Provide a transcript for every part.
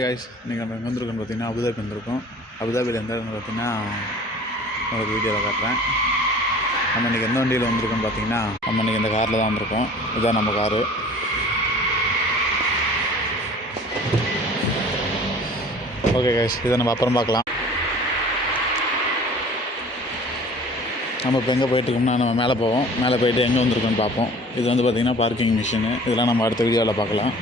Guys, இன்றைக்கி நம்ம எங்கே வந்திருக்கோம்னு பார்த்தீங்கன்னா அபுதாபி வந்திருக்கோம். அபுதாபியில் எந்த இடம்னு பார்த்தீங்கன்னா உங்களுக்கு வீடியோவில் காட்டுறேன். நம்ம இன்றைக்கி எந்த வண்டியில் வந்திருக்கோம்னு பார்த்தீங்கன்னா நம்ம இன்றைக்கி இந்த காரில் தான் வந்திருக்கோம். இதுதான் நம்ம காரு. ஓகே கைஸ், இதை நம்ம அப்புறம் பார்க்கலாம். நம்ம இப்போ எங்கே போயிட்டுருக்கோம்னா நம்ம மேலே போவோம். மேலே போயிட்டு எங்கே வந்திருக்கோன்னு பார்ப்போம். இது வந்து பார்த்திங்கன்னா பார்க்கிங் மிஷினு. இதெல்லாம் நம்ம அடுத்த வீடியோவில் பார்க்கலாம்.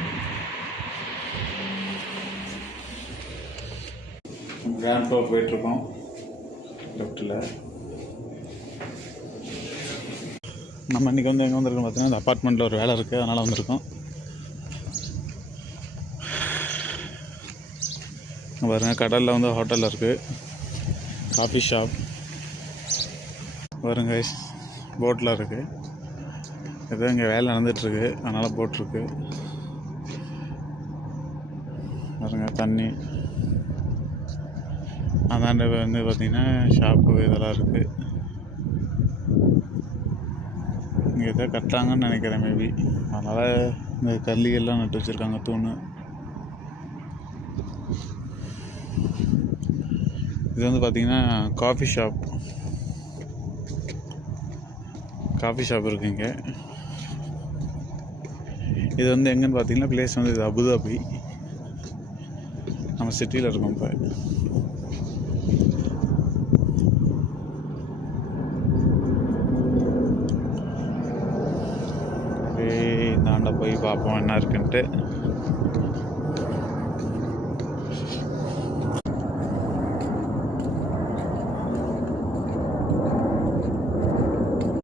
கிராண்ட் ஃப்ளோர் போயிட்டுருக்கோம். லெஃப்ட்டில் நம்ம இன்றைக்கி வந்து எங்கே வந்திருக்கோம் பார்த்தீங்கன்னா இந்த அப்பார்ட்மெண்ட்டில் ஒரு வேலை இருக்குது, அதனால் வந்திருக்கோம். பாருங்கள், கடலில் வந்து ஹோட்டலில் இருக்குது, காஃபி ஷாப் பாருங்க, போட்டில் இருக்குது. ஏதோ இங்கே வேலை நடந்துகிட்ருக்கு, அதனால் போட்டிருக்கு. பாருங்க, தண்ணி அதாண்ட வந்து பார்த்திங்கன்னா ஷாப்பு இதெல்லாம் இருக்குது. இங்கே எதோ கட்டுறாங்கன்னு நினைக்கிறேன் மேபி, அதனால் இந்த கல்லிகள்லாம் நட்டு வச்சுருக்காங்க, தூண். இது வந்து பார்த்திங்கன்னா காஃபி ஷாப் இருக்குது இங்கே. இது வந்து எங்கன்னு பார்த்தீங்கன்னா பிளேஸ் வந்து இது அபுதாபி, நம்ம சிட்டியில் இருக்கோம். இப்போ தாண்ட போய் பார்ப்போம் என்ன இருக்குன்ட்டு.